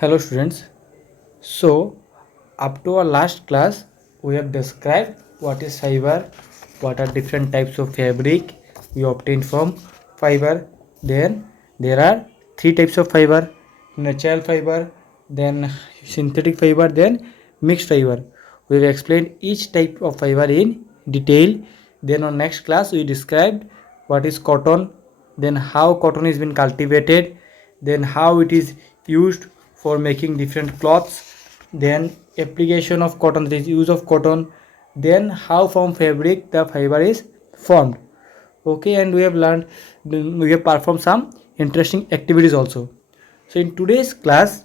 Hello students. So up to our last class we have described what is fiber, what are different types of fabric we obtain from fiber. Then there are three types of fiber: natural fiber, then synthetic fiber, then mixed fiber. We have explained each type of fiber in detail. Then on next class we described what is cotton, then how cotton is been cultivated, then how it is used for making different cloths, then application of cotton, the use of cotton, then how from fabric the fiber is formed. Okay, and we have learned, we have performed some interesting activities also. So in today's class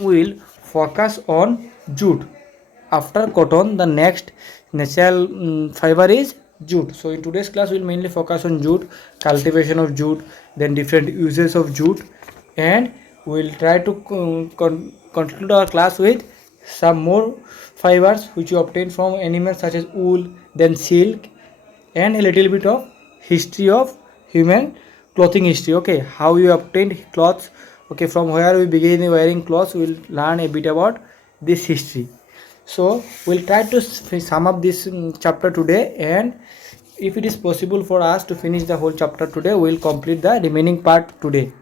we will focus on jute. After cotton, the next natural fiber is jute. So in today's class we will mainly focus on jute, cultivation of jute, then different uses of jute, and we will try to conclude our class with some more fibers which you obtain from animals such as wool, then silk, and a little bit of history of human clothing history. Okay, how you obtained clothes, okay, from where we begin wearing clothes, we will learn a bit about this history. So we'll try to sum up this chapter today, and if it is possible for us to finish the whole chapter today, we'll complete the remaining part today.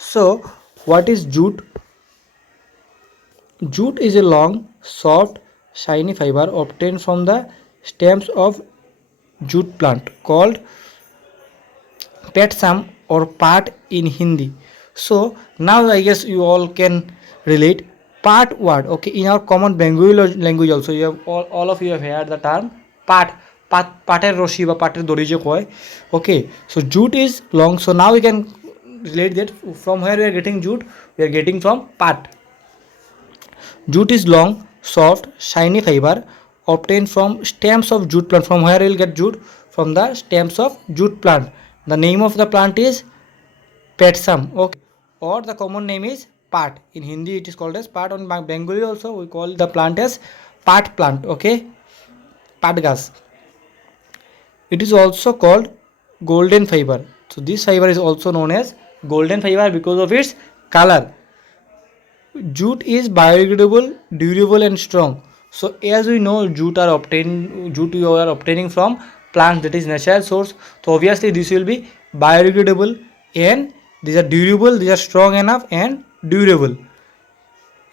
So what is jute? Jute is a long, soft, shiny fiber obtained from the stems of jute plant called Petsam or part in Hindi. So now I guess you all can relate part word. Okay, in our common Bengali language also you have all of you have heard the term part. পাটের রশি বা পাটের দড়ি যে কয়, okay, so jute is long, so now we can relate that from where we are getting jute, we are getting from part. Jute is long, soft, shiny fiber obtained from stems of jute plant. From where we will get jute? From the stems of jute plant. The name of the plant is Petsam, okay, or the common name is Pat. In Hindi it is called as Pat. On Bengali also we call the plant as Pat plant, okay, Pat gas. It is also called golden fiber. So this fiber is also known as golden fiber because of its color. Jute is biodegradable, durable and strong. So as we know, jute you are obtaining from plants, that is natural source. So obviously this will be biodegradable, and these are durable, these are strong enough and durable.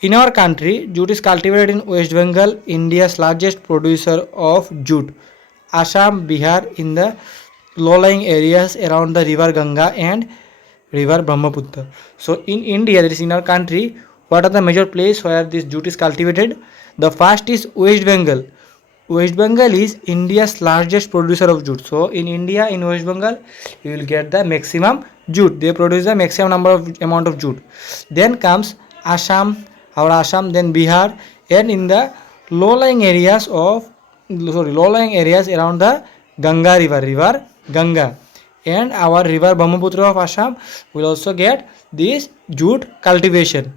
In our country, jute is cultivated in West Bengal, India's largest producer of jute. Assam, Bihar, in the low-lying areas around the river Ganga and river Brahmaputra. So in India, that is in our country, what are the major places where this jute is cultivated? The first is West Bengal. West Bengal is India's largest producer of jute. So in India, in West Bengal, you will get the maximum jute. They produce the maximum amount of jute. Then comes Assam, then Bihar, and in the low-lying areas around the Ganga river Ganga, and our river Brahmaputra of Assam will also get this jute cultivation.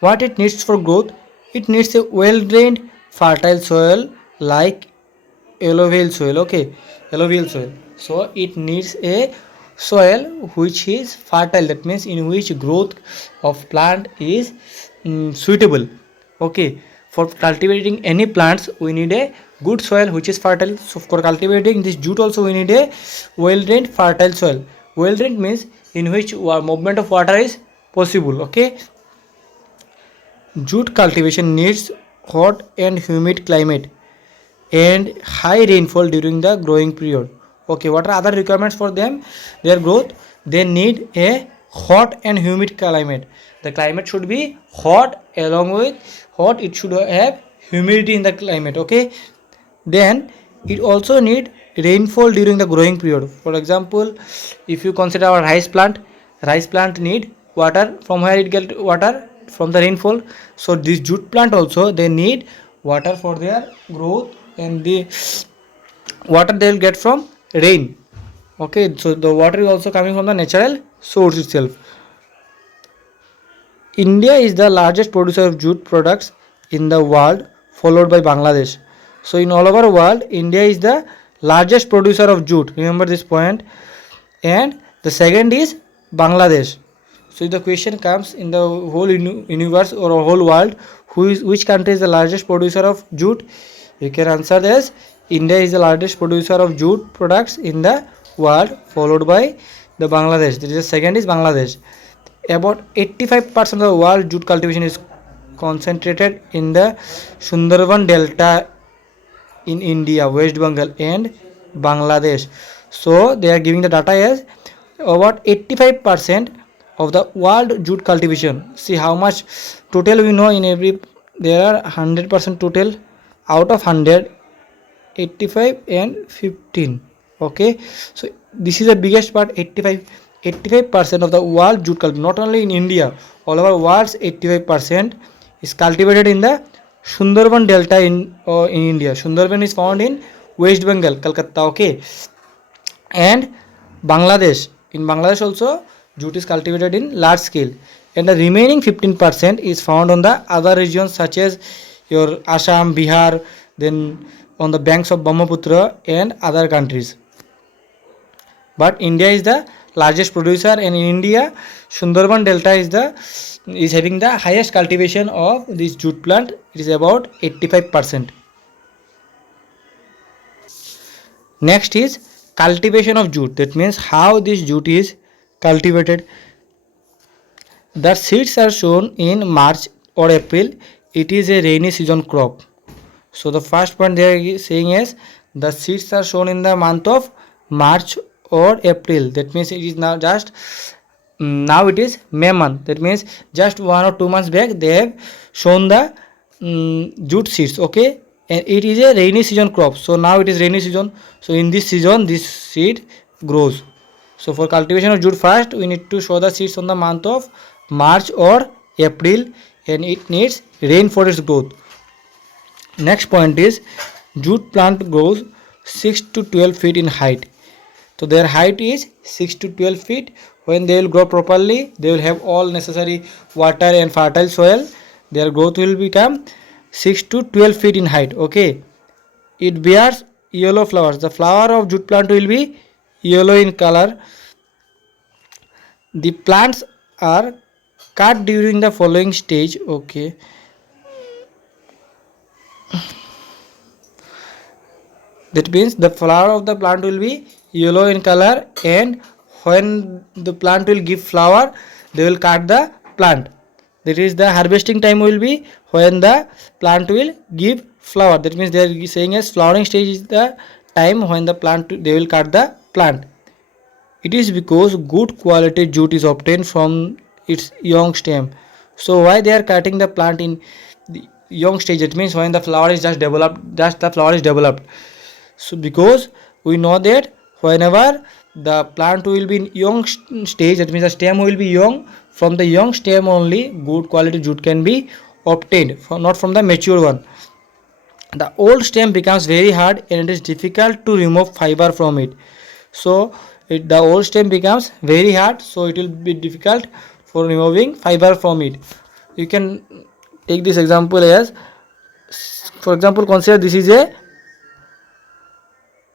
What it needs for growth? It needs a well-drained, fertile soil like alluvial soil. Okay, alluvial soil. So it needs a soil which is fertile. That means in which growth of plant is suitable. Okay, for cultivating any plants we need a good soil which is fertile. So for cultivating this jute also we need a well-drained, fertile soil. Well-drained means in which movement of water is possible. Okay. Jute cultivation needs hot and humid climate and high rainfall during the growing period. Okay, what are other requirements for them? Their growth, they need a hot and humid climate. The climate should be hot, along with hot it should have humidity in the climate. Okay, then it also need rainfall during the growing period. For example, if you consider our rice plant need water. From where it get water? From the rainfall. So this jute plant also they need water for their growth, and the water they will get from rain. Okay, so the water is also coming from the natural source itself. India is the largest producer of jute products in the world, followed by Bangladesh. So in all over world, India is the largest producer of jute. Remember this point. And the second is Bangladesh. So if the question comes in the whole universe or whole world, which country is the largest producer of jute? You can answer this. India is the largest producer of jute products in the world, followed by the Bangladesh. The second is Bangladesh. About 85% of the world jute cultivation is concentrated in the Sundarban Delta in India, West Bengal and Bangladesh. So they are giving the data as about 85% of the world jute cultivation. See how much total we know in every, there are 100% total, out of 100, 85 and 15. Okay, so this is the biggest part. 85% of the world jute cultivation, not only in India, all over world 85% is cultivated in the Sundarban Delta in India. Sundarban is found in West Bengal, Calcutta. Okay, and Bangladesh. In Bangladesh also jute is cultivated in large scale, and the remaining 15% is found on the other regions such as your Assam, Bihar, then on the banks of Brahmaputra and other countries. But India is the largest producer, and in India, Sundarban Delta is having the highest cultivation of this jute plant. It is about 85%. Next is cultivation of jute. That means how this jute is cultivated. The seeds are sown in March or April. It is a rainy season crop. So the first point they are saying is the seeds are sown in the month of March or April. That means it is now just now it is May month. That means just 1 or 2 months back they have sown the jute seeds. Okay, and it is a rainy season crop. So now it is rainy season. So in this season this seed grows. So for cultivation of jute, first we need to sow the seeds on the month of March or April, and it needs rain for its growth. Next point is jute plant grows 6 to 12 feet in height. So their height is 6 to 12 feet. When they will grow properly, they will have all necessary water and fertile soil. Their growth will become 6 to 12 feet in height. Okay, it bears yellow flowers. The flower of jute plant will be yellow in color. The plants are cut during the following stage. Okay, that means the flower of the plant will be yellow in color, and when the plant will give flower they will cut the plant. That is the harvesting time will be when the plant will give flower. That means they are saying as flowering stage is the time when the plant they will cut the plant. It is because good quality jute is obtained from its young stem. So why they are cutting the plant in the young stage? It means when the flower is just developed, just the flower is developed. So because we know that whenever the plant will be in young stage, that means the stem will be young, from the young stem only good quality jute can be obtained, not from the mature one. The old stem becomes very hard and it is difficult to remove fiber from it. So the old stem becomes very hard, so it will be difficult for removing fiber from it. You can take this example as, for example, consider this is a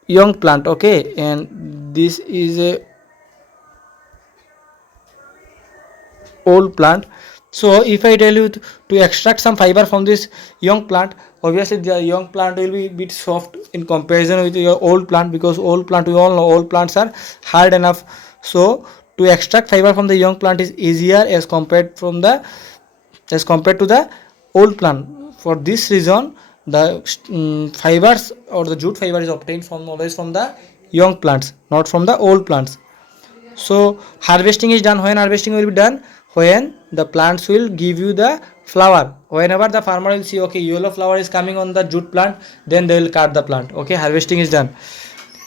young plant. Okay, and this is a old plant. So if I tell you to extract some fiber from this young plant, obviously the young plant will be a bit soft in comparison with your old plant, because old plant, we all know old plants are hard enough. So to extract fiber from the young plant is easier as compared to the old plant. For this reason the fibers or the jute fiber is obtained from always from the young plants, not from the old plants. So harvesting is done. When harvesting will be done? When the plants will give you the flower. Whenever the farmer will see, okay, yellow flower is coming on the jute plant, then they will cut the plant. Okay, harvesting is done.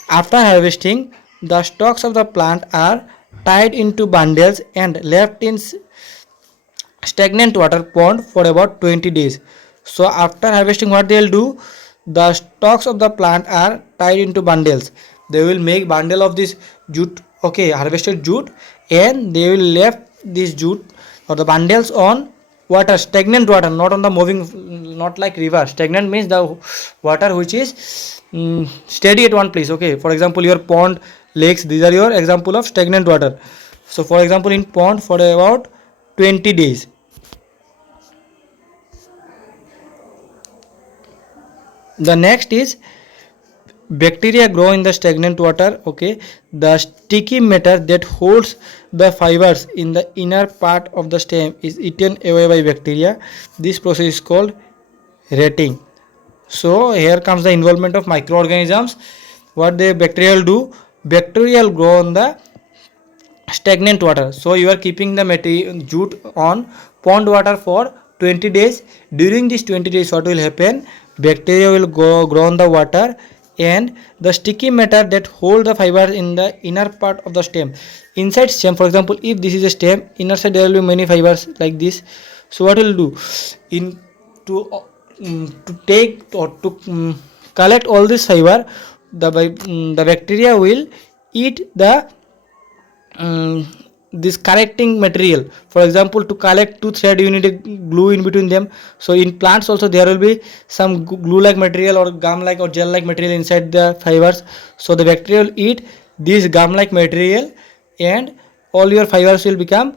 After harvesting, the stalks of the plant are tied into bundles and left in stagnant water pond for about 20 days. So after harvesting, what they will do? The stalks of the plant are tied into bundles. They will make bundle of this jute, okay, harvested jute, and they will left this jute or the bundles on water, stagnant water, not on the moving, not like river. Stagnant means the water which is steady at one place. Okay, for example your pond, lakes, these are your example of stagnant water. So for example, in pond for about 20 days. The next is bacteria grow in the stagnant water. Okay, the sticky matter that holds the fibers in the inner part of the stem is eaten away by bacteria. This process is called retting. So here comes the involvement of microorganisms. What the bacteria will do? Bacteria will grow on the stagnant water. So you are keeping the jute on pond water for 20 days. During these 20 days, what will happen? Bacteria will grow on the water, and the sticky matter that hold the fiber in the inner part of the stem. Inside stem, for example, if this is a stem, inner side there will be many fibers like this. So what will do? In to take or to collect all this fiber, the bacteria will eat the this connecting material. For example, to collect two thread you need a glue in between them. So in plants also there will be some glue like material or gum like or gel like material inside the fibers. So the bacteria will eat this gum like material, and all your fibers will become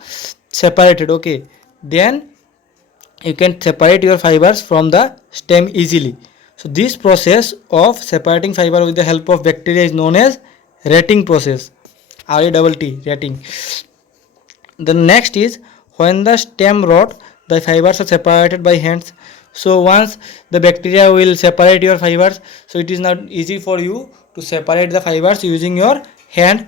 separated. Okay, then you can separate your fibers from the stem easily. So this process of separating fiber with the help of bacteria is known as retting process. RATT, retting. The next is when the stem rot, the fibers are separated by hands. So once the bacteria will separate your fibers, so it is not easy for you to separate the fibers using your hand.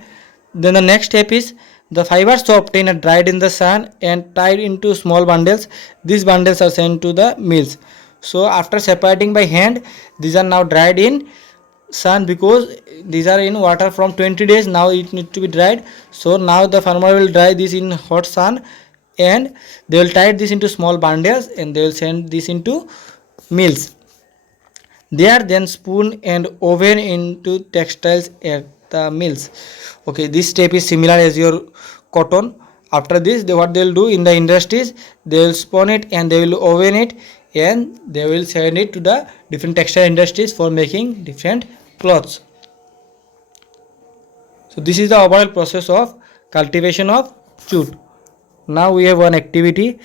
Then the next step is the fibers are obtained and dried in the sun and tied into small bundles. These bundles are sent to the mills. So after separating by hand, these are now dried in sun, because these are in water from 20 days. Now it need to be dried. So now the farmer will dry this in hot sun, and they will tie this into small bundles, and they will send this into mills. They are then spun and woven into textiles at the mills. Okay, this step is similar as your cotton. After this, what they will do in the industries, they will spun it and they will oven it, and they will send it to the different textile industries for making different clothes. So this is the overall process of cultivation of jute. Now we have one activity.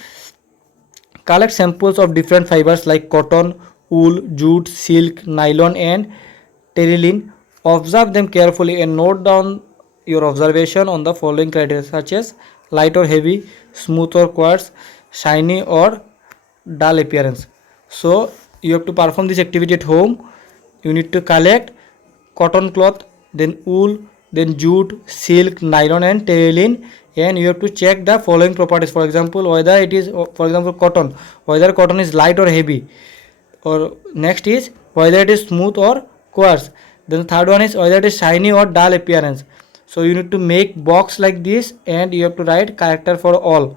Collect samples of different fibers like cotton, wool, jute, silk, nylon and terylene. Observe them carefully and note down your observation on the following criteria such as light or heavy, smooth or coarse, shiny or dull appearance. So you have to perform this activity at home. You need to collect cotton cloth, then wool, then jute, silk, nylon and terylene, and you have to check the following properties. For example, whether it is, for example, cotton, whether cotton is light or heavy, or next is whether it is smooth or coarse. Then the third one is whether it is shiny or dull appearance. So you need to make box like this, and you have to write character for all.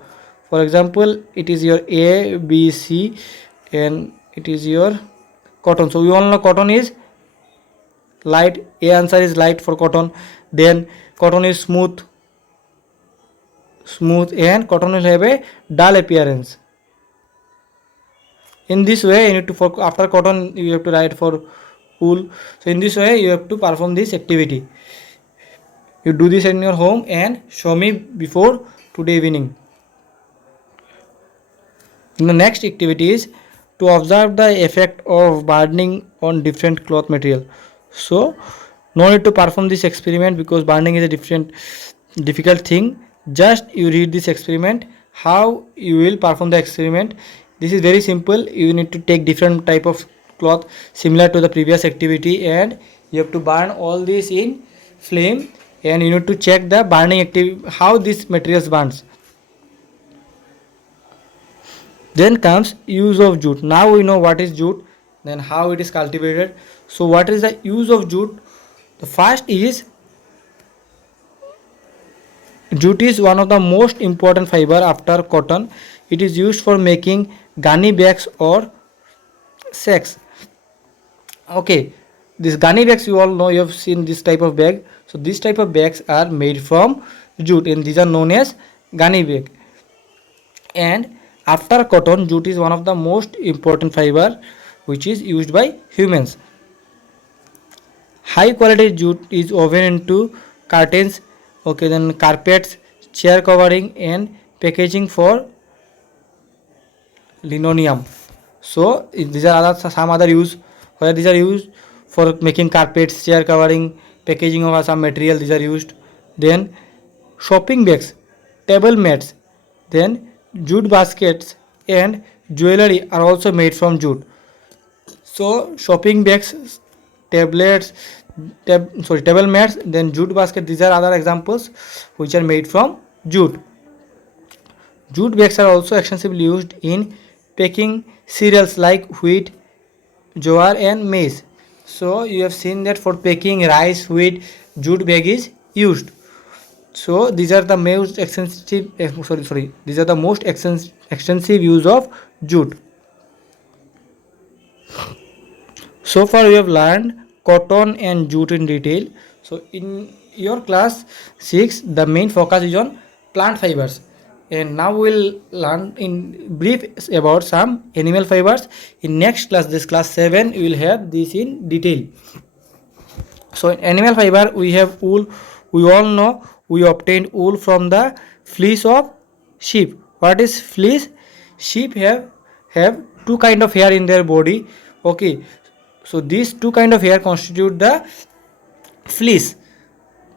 For example, it is your A, B, C, and it is your cotton. So you all know cotton is light. A answer is light for cotton. Then cotton is smooth, and cotton will have a dull appearance. In this way, you need to, for after cotton you have to write for wool. So in this way you have to perform this activity. You do this in your home and show me before today evening. And the next activity is to observe the effect of burning on different cloth material. So no need to perform this experiment because burning is a difficult thing. Just you read this experiment, how you will perform the experiment. This is very simple. You need to take different type of cloth similar to the previous activity, and you have to burn all this in flame, and you need to check the burning activity, how this materials burns. Then comes use of jute. Now we know what is jute, then how it is cultivated. So what is the use of jute? The first is jute is one of the most important fiber after cotton. It is used for making gunny bags or sacks. Okay, this gunny bags, you all know, you have seen this type of bag. So this type of bags are made from jute, and these are known as gunny bag. And after cotton, jute is one of the most important fiber which is used by humans. High quality jute is woven into curtains, okay, then carpets, chair covering, and packaging for linoleum. So these are some other use where these are used for making carpets, chair covering, packaging of some material. These are used. Then shopping bags, table mats, then jute baskets and jewelry are also made from jute. So shopping bags, tablets, table mats, then jute basket. These are other examples which are made from jute. Jute bags are also extensively used in packing cereals like wheat, jowar, and maize. So you have seen that for packing rice, wheat, jute bag is used. So these are the most extensive. These are the most extensive use of jute. So far we have learned cotton and jute in detail. So in your class 6 the main focus is on plant fibers, and now we'll learn in brief about some animal fibers. In next class, this class 7, we will have this in detail. So in animal fiber we have wool. We all know we obtained wool from the fleece of sheep. What is fleece? Sheep have two kind of hair in their body. Okay, so these two kind of hair constitute the fleece.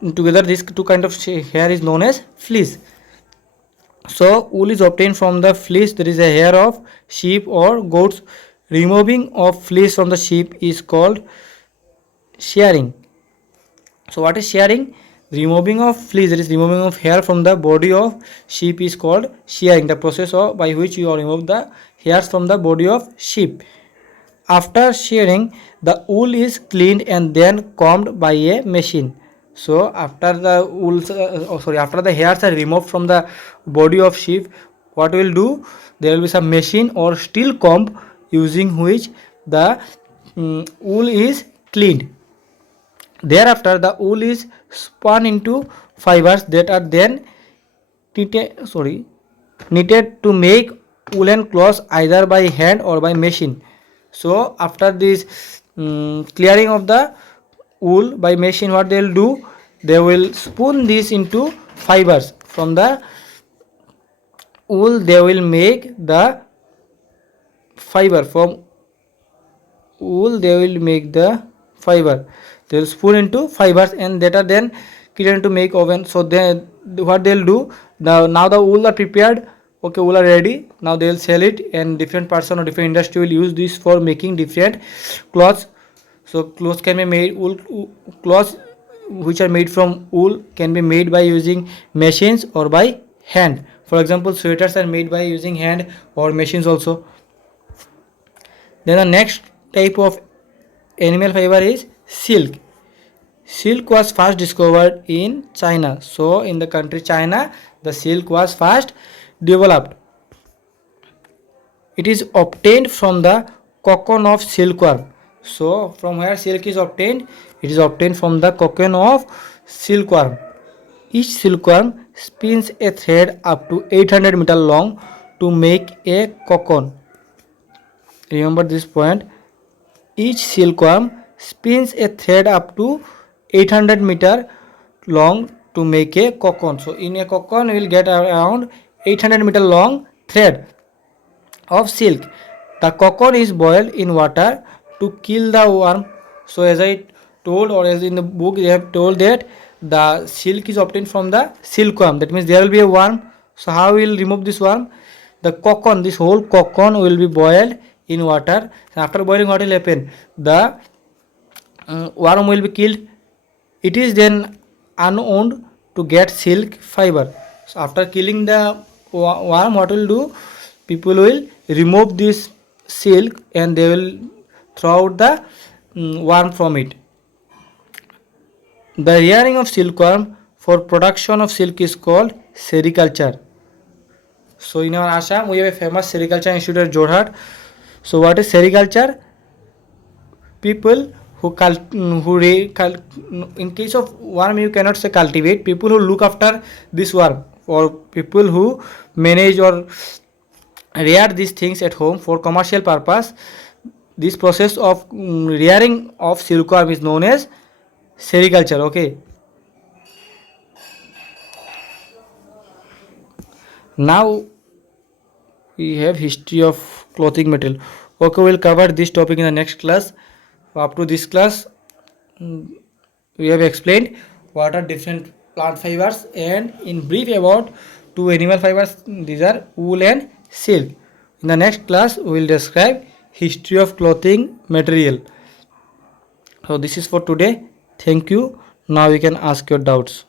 Together these two kind of hair is known as fleece. So wool is obtained from the fleece. There is a hair of sheep or goats. Removing of fleece from the sheep is called shearing. So what is shearing? Removing of fleece, that is removing of hair from the body of sheep, is called shearing. The process by which you remove the hairs from the body of sheep. After shearing, the wool is cleaned and then combed by a machine. So after the wool, after the hairs are removed from the body of sheep, what will do? There will be some machine or steel comb using which the wool is cleaned. Thereafter, the wool is spun into fibers that are then knitted to make woolen cloths either by hand or by machine. So after this clearing of the wool by machine, what they will do? They will spin this into fibers. From the wool, they will make the fiber. From wool, they will make the fiber. They will spoon into fibers and that are then cleaned to make oven. So then what they'll do, now the wool are prepared. Okay, wool are ready. Now they will sell it, and different person or different industry will use this for making different clothes. So clothes can be made, clothes which are made from wool can be made by using machines or by hand. For example, sweaters are made by using hand or machines also. Then the next type of animal fiber is silk. Silk was first discovered in China. So in the country China, the silk was first developed. It is obtained from the cocoon of silkworm. So from where silk is obtained? It is obtained from the cocoon of silkworm. Each silkworm spins a thread up to 800 meter long to make a cocoon. Remember this point. Each silkworm spins a thread up to 800 meter long to make a cocoon. So in a cocoon we will get around 800 meter long thread of silk. The cocoon is boiled in water to kill the worm. So as I told, or as in the book they have told, that the silk is obtained from the silkworm. That means there will be a worm. So how we will remove this worm? The cocoon, this whole cocoon will be boiled in water. After boiling, what will happen? The worm will be killed. It is then unwound to get silk fiber. So after killing the worm, what will do? People will remove this silk and they will throw out the worm from it. The rearing of silkworm for production of silk is called sericulture. So in our Assam, we have a famous sericulture institute at Jorhat. So what is sericulture? People who in case of worm you cannot say cultivate. People who look after this worm, or people who manage or rear these things at home for commercial purpose. This process of rearing of silkworm is known as sericulture. Okay. Now we have history of clothing material. Okay, we'll cover this topic in the next class. Up to this class, we have explained what are different plant fibers and in brief about two animal fibers. These are wool and silk. In the next class, we will describe history of clothing material. So this is for today. Thank you. Now you can ask your doubts.